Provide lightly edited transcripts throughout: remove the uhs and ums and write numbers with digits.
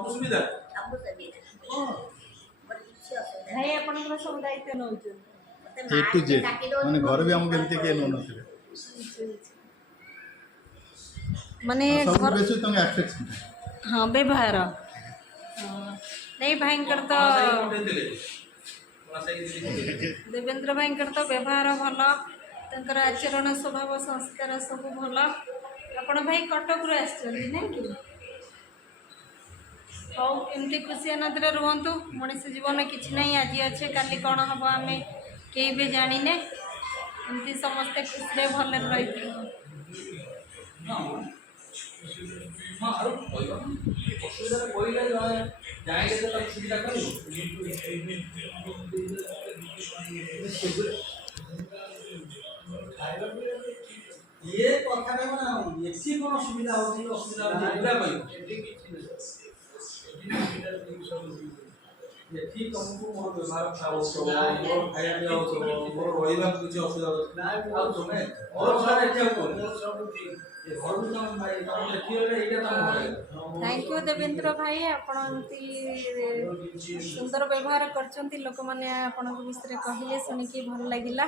सब सुविधा भाई आपनकर सब दायित्व नउछ ए टू जेड माने घर भी हमके एमती के नो नथिले माने सब घर बेसी तंग एक्सेप्ट हाँ व्यवहार नहीं भाईंकर तो देवेंद्र भाईंकर तो व्यवहार भल तंकर आचरण स्वभाव संस्कार सब भल आपण भाई कटक रु आछन नहीं कि हौ एमती खुशी आनंद रे रुहंतु मनीष जीवन किछि नहीं आज अच्छे काली कौन हम आम कई भी जाने एमती समस्ते खुशी भल रही हाँ और असुविधा पड़े जाए सुविधा कर ये कथा ये कौन सुविधा होती असुविधा ये तुमको मोर व्यवहार खाओ मोर खाया मोर रहा किसी असुविधा तुम्हें और सारे थैंक यू देवेंद्र भाई आपण सुंदर व्यवहार कर लोक मैंने आपण विषय कहले शुणिकी भल लगिला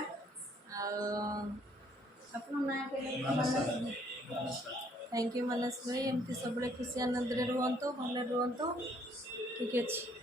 थैंक यू मानस भाई एमती सब खुशी आनंद रुहतु भल रुहतु ठीक अच्छे।